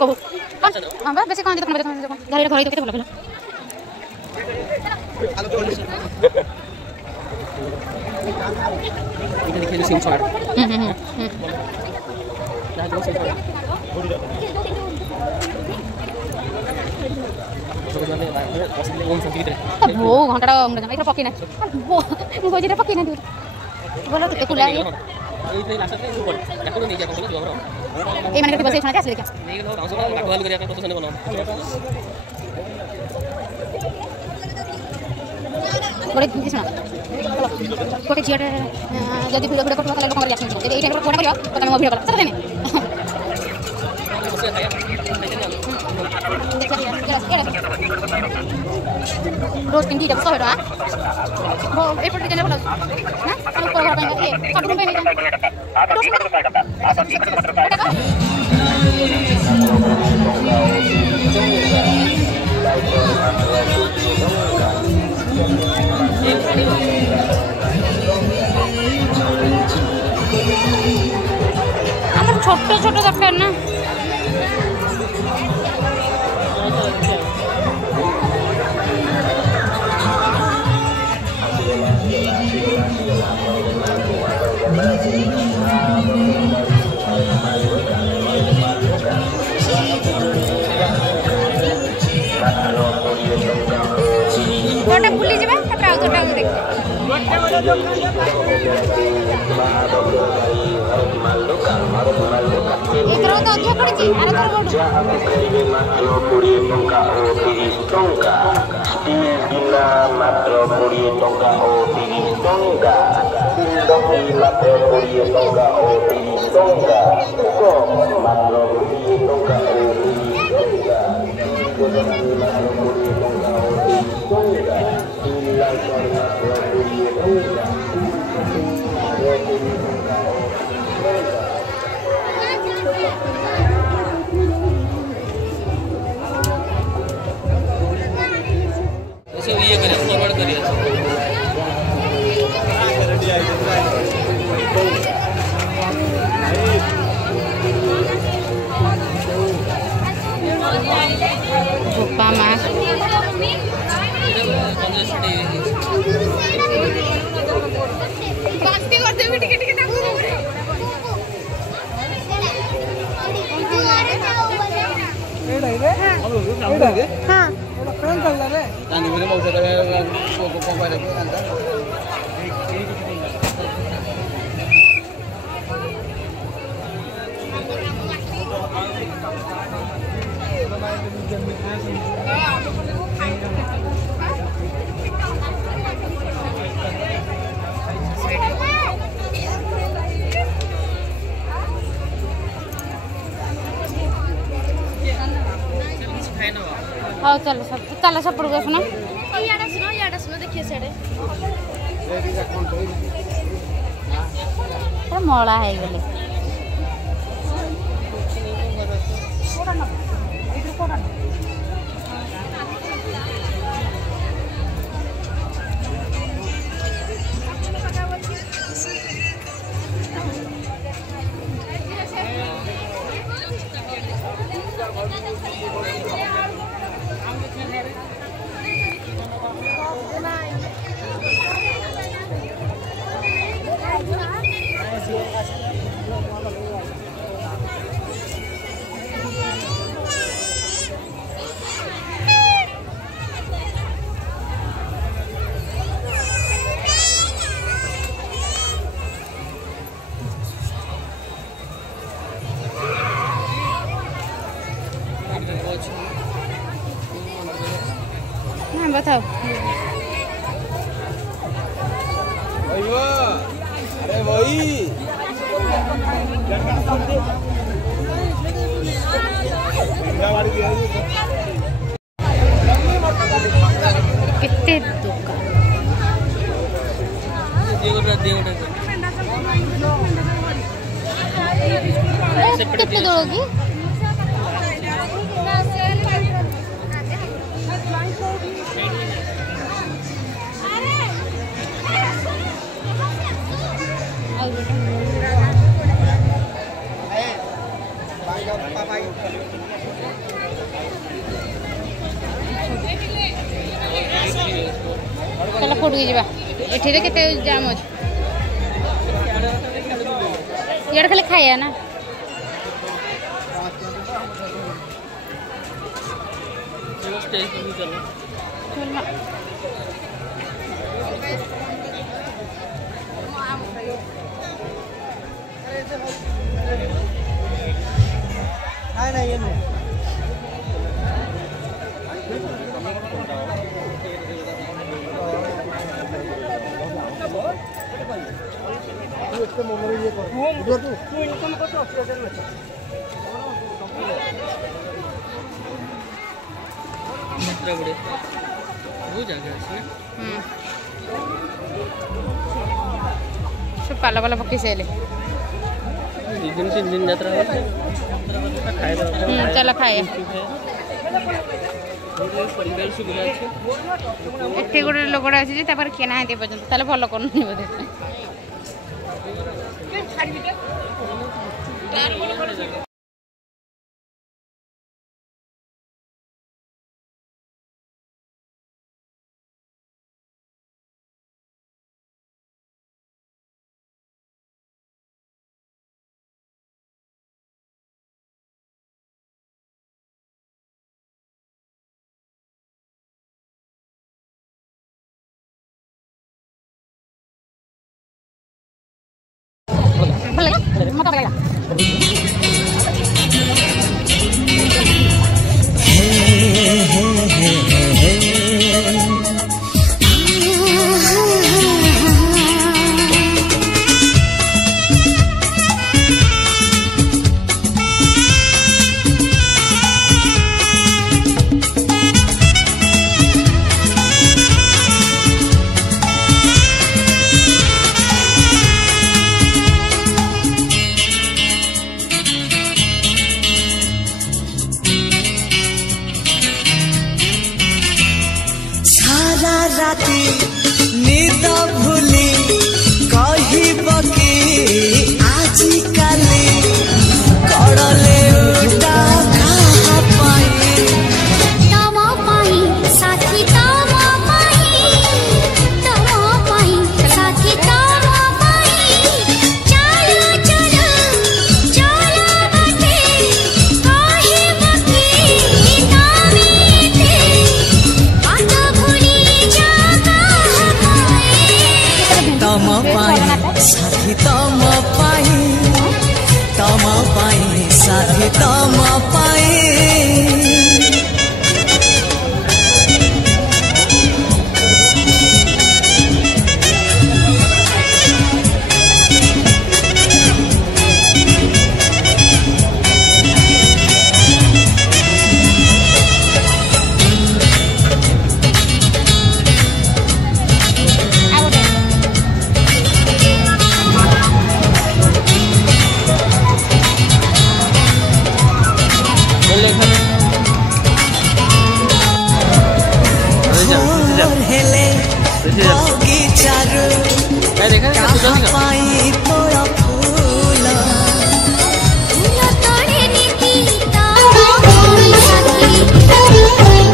लोग हां बा बेसी कौन देखो घर घर केते भलो इधर देखिए सिम शॉट क्या जो सिम वो घंटा इधर पकी ना वो गोजी रे पकी ना दियो बोलो तो खुला है ये लास्ट में ऊपर डाको नहीं जा को जो हमरो ए माने के बस छाना आसे देखा नहीं लो गांव से डाको हाल करिया का प्रोसेस बनो बड़े दिन सुना कोटे झियाटे जदी वीडियो वीडियो करबा लोक कर जाछन ए टाइम फोन करियो तो तमे वीडियो कर सर देने रोज पिंडी जब सहेड़ा वो ए पट जने बोलो हां हम को घर पे ये सब पे नहीं আমার ছোট ছোট দরকার না তোটা ভুলি যাবে তারপর আউ তোটা দেখবে এগুলো তো অধিক পড়েছি আর তোর বড় মাত্র 20 টঙ্কা ও 30 টঙ্কা স্টিল গিলা মাত্র 20 টঙ্কা ও 30 টঙ্কা দহি মাত্র 20 টঙ্কা ও 30 টঙ্কা মাত্র 20 টঙ্কা ও 30 টঙ্কা ये करिए फॉरवर्ड करिए भूपा मां बास्ती करते भी टिके टिके ताको हां फ्रेंड कर ले रे तानी मेरे मौसा को पापा रे अंदर हाँ चल सब पड़ गया सुनो याडा सुनो देखिए सेडे मला है गले हाँ बताओ अरे वही कितने दुकान कितने दोगी फुट की जावा एठी केते जाम अछि यार खाली खाया ना सब पाला पाला पक्की से ले 2-3 दिन यात्रा चल खाए एटे गोटे लोकटा अच्छी किए ना पर्यटन भल कर मत राती नींद भूली कहबकी आजी काली कड़ले उठा कहा पाई तमा पाई साथी तमा पाई साथी तमा पाई चलो चलो चलो बटे कहबकी नामीते बात भूली जा तम पाई साथी तम पाई साथी तम पाई पाई तोरा फूल तोड़े नीति तमा पाई साथी